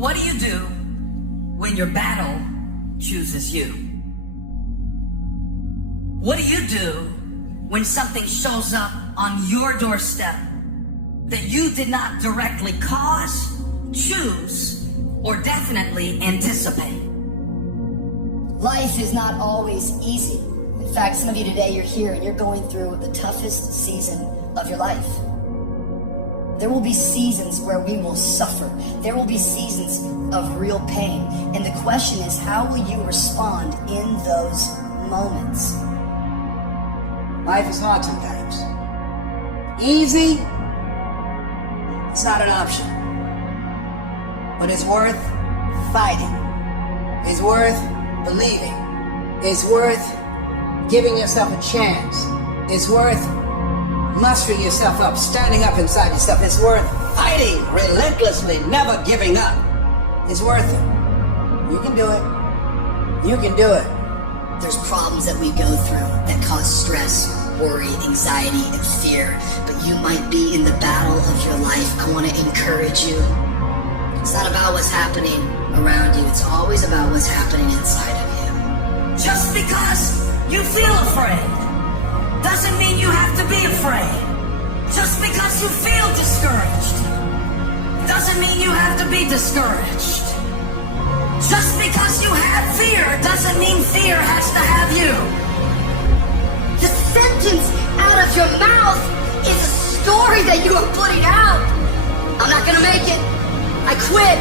What do you do when your battle chooses you? What do you do when something shows up on your doorstep that you did not directly cause, choose, or definitely anticipate? Life is not always easy. In fact, some of you today, you're here and you're going through the toughest season of your life. There will be seasons where we will suffer. There will be seasons of real pain. And the question is, how will you respond in those moments? Life is hard sometimes. Easy, it's not an option. But it's worth fighting. It's worth believing. It's worth giving yourself a chance. It's worth mustering yourself up, standing up inside yourself. It's worth fighting relentlessly, never giving up. It's worth it. You can do it. You can do it. There's problems that we go through that cause stress, worry, anxiety, and fear. But you might be in the battle of your life. I want to encourage you. It's not about what's happening around you. It's always about what's happening inside of you. Just because you feel afraid doesn't mean you have to be afraid. Just because you feel discouraged doesn't mean you have to be discouraged. Just because you have fear doesn't mean fear has to have you. The sentence out of your mouth is a story that you are putting out. I'm not gonna make it. I quit.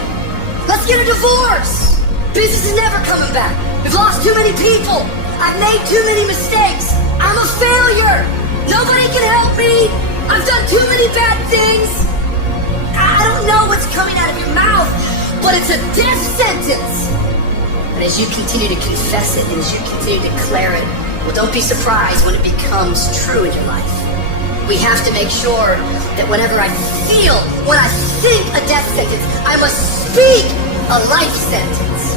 Let's get a divorce. Business is never coming back. We've lost too many people. I've made too many mistakes. I'm a failure. Nobody can help me. I've done too many bad things. I don't know what's coming out of your mouth, but it's a death sentence. And as you continue to confess it, and as you continue to declare it, well, don't be surprised when it becomes true in your life. We have to make sure that whenever I feel, when I think a death sentence, I must speak a life sentence.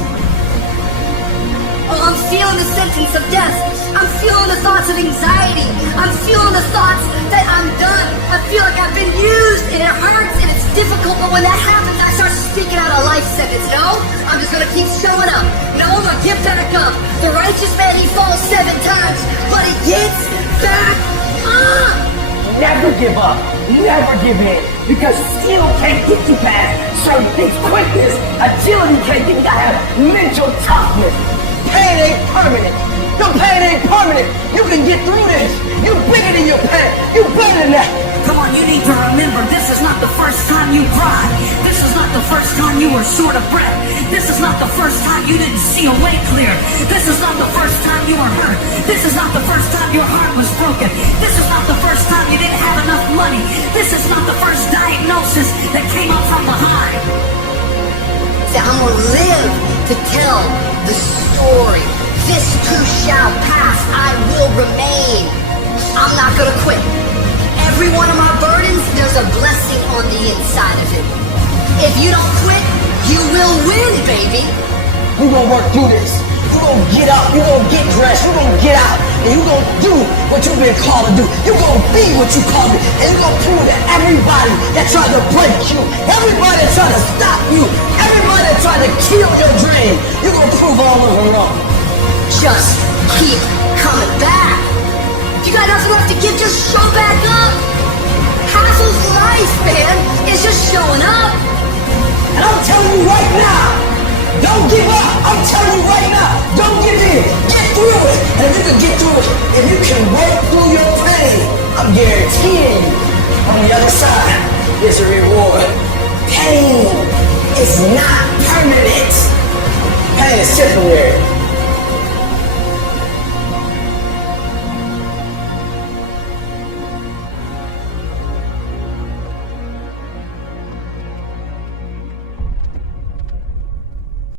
Oh, I'm feeling the sentence of death. I'm feeling the thoughts of anxiety. I'm feeling the thoughts that I'm done. I feel like I've been used and it hurts and it's difficult, but when that happens, I start speaking out a life sentence. No, I'm just gonna keep showing up. No, I'm gonna get back up. The righteous man, he falls 7 times, but he gets back up. Never give up. Never give in. Because skill can't get you past certain things. Quickness, agility can't get you. Gotta have mental toughness. Pain ain't permanent. Your pain ain't permanent. You can get through this. You bigger than your pain. You better than that. Come on, you need to remember, this is not the first time you cried. This is not the first time you were short of breath. This is not the first time you didn't see a way clear. This is not the first time you were hurt. This is not the first time your heart was broken. This is not the first time you didn't have enough money. This is not the first diagnosis that came up from behind. That I'm gonna live to tell the story. This too shall pass. I will remain. I'm not gonna quit. Every one of my burdens, there's a blessing on the inside of it. If you don't quit, you will win, baby. You gonna work through this. You gonna get up. You gonna get dressed. You gonna get out. And you gonna do what you've been called to do. You gonna be what you called to be. And you gonna prove that everybody that tried to break you, everybody that tried to stop you, everybody that tried to kill your dream, you gonna prove all of them wrong. Just keep coming back. If you got nothing left to give, just show back up. Half of life, man, is just showing up. And I'm telling you right now, don't give up. I'm telling you right now, don't give in. Get through it. And if you can get through it, if you can work through your pain, I'm guaranteeing you, on the other side, there's a reward. Pain is not permanent. Pain is temporary.